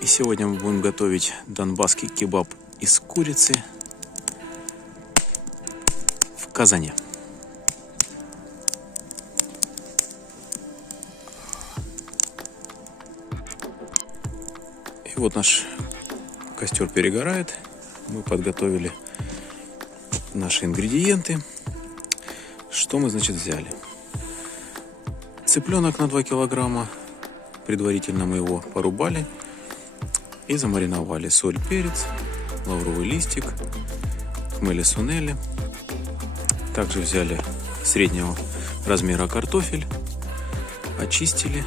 И сегодня мы будем готовить донбасский кебаб из курицы в казане. И вот наш костер перегорает. Мы подготовили наши ингредиенты. Что мы, значит, взяли? Цыпленок на 2 килограмма. Предварительно мы его порубали и замариновали. Соль, перец, лавровый листик, хмели-сунели. Также взяли среднего размера картофель, очистили,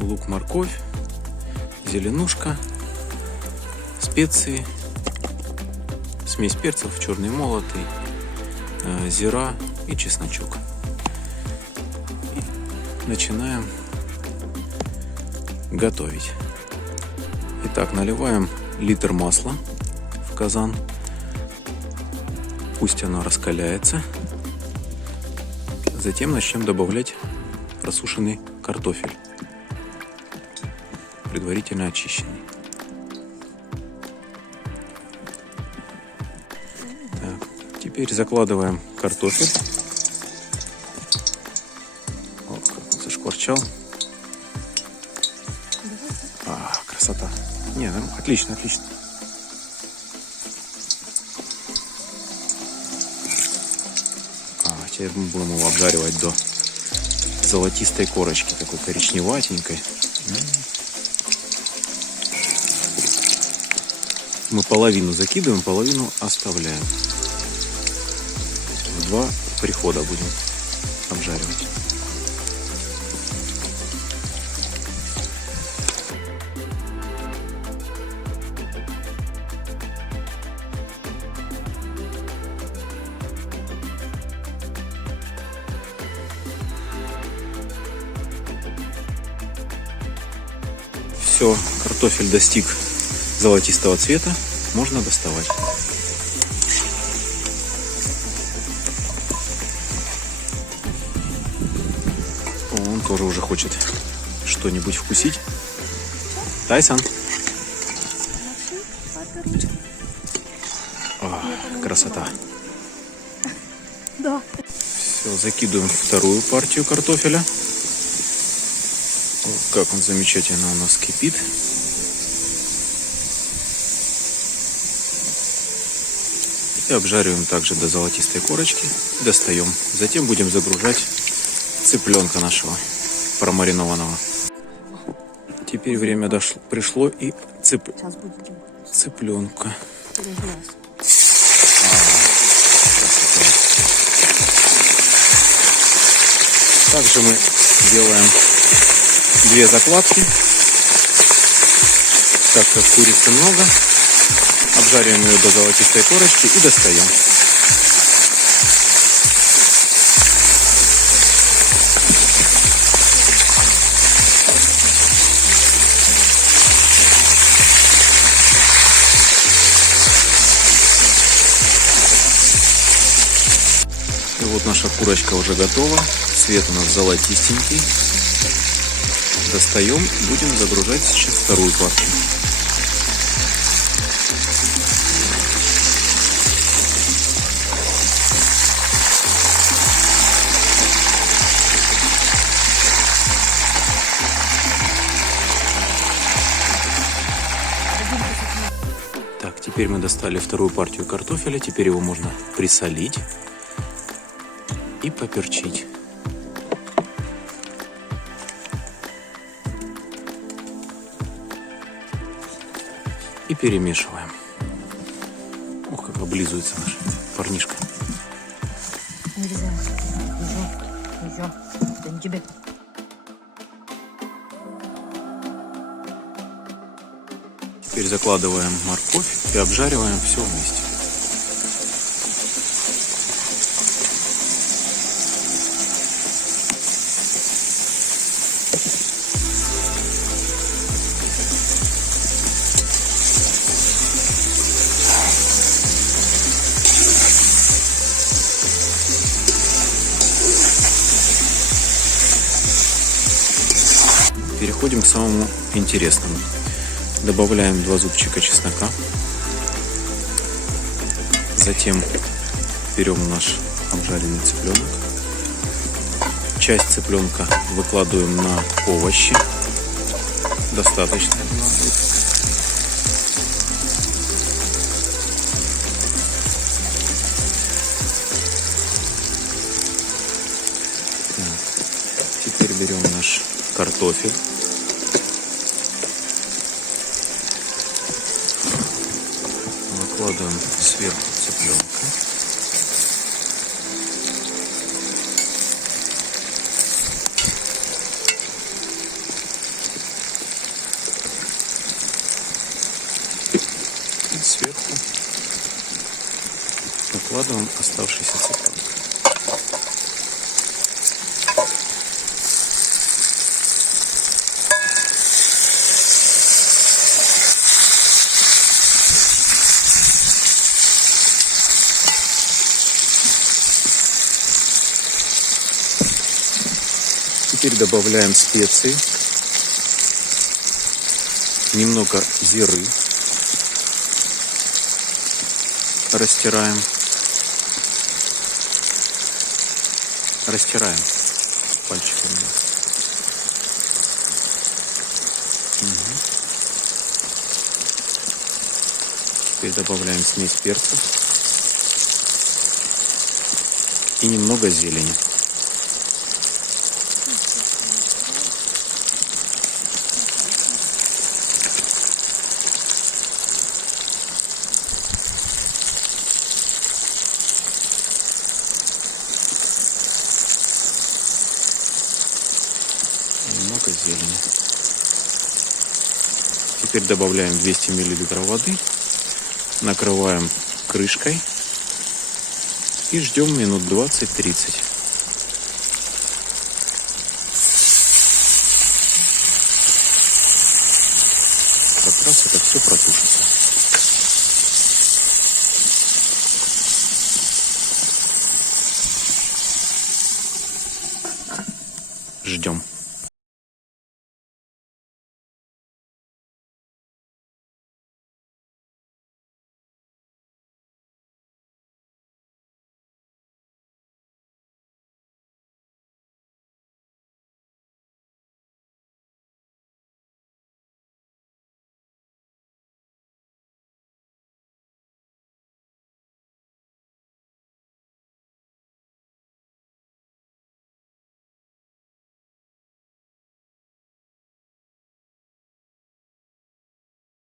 лук, морковь, зеленушка, специи, смесь перцев, черный молотый, зира и чесночок. И начинаем готовить. Итак, наливаем литр масла в казан. Пусть оно раскаляется. Затем начнем добавлять просушенный картофель, предварительно очищенный. Так, теперь закладываем картофель. Вот как он зашкварчал. Красота. Не, ну, отлично, отлично. Теперь мы будем его обжаривать до золотистой корочки, такой коричневатенькой. Мы половину закидываем, половину оставляем. В 2 прихода будем обжаривать. Все, картофель достиг золотистого цвета, можно доставать. Он тоже уже хочет что-нибудь вкусить. Тайсон. Красота. Да. Все, закидываем вторую партию картофеля. Вот как он замечательно у нас кипит. И обжариваем также до золотистой корочки. Достаем. Затем будем загружать цыпленка нашего промаринованного. Теперь время пришло и цыпленка. Также мы делаем 2 закладки, так как курицы много. Обжариваем ее до золотистой корочки и достаем. И вот наша курочка уже готова. Цвет у нас золотистенький. Достаем, будем загружать сейчас вторую партию. Так, теперь мы достали вторую партию картофеля. Теперь его можно присолить и поперчить. И перемешиваем. Ох, как облизывается наш парнишка. Нельзя. Это не тебе. Теперь закладываем морковь и обжариваем все вместе. переходим к самому интересному. Добавляем 2 зубчика чеснока. Затем берем наш обжаренный цыпленок. Часть цыпленка выкладываем на овощи. Достаточно этого будет. Теперь берем наш картофель. Выкладываем сверху цыпленка. И сверху выкладываем оставшийся цыпленок. Теперь добавляем специи, немного зиры, растираем пальчиками. Теперь добавляем смесь перцев и немного зелени. Немного зелени. Теперь добавляем 200 мл воды, накрываем крышкой и ждем минут 20-30. Как раз это все протушится. Ждем.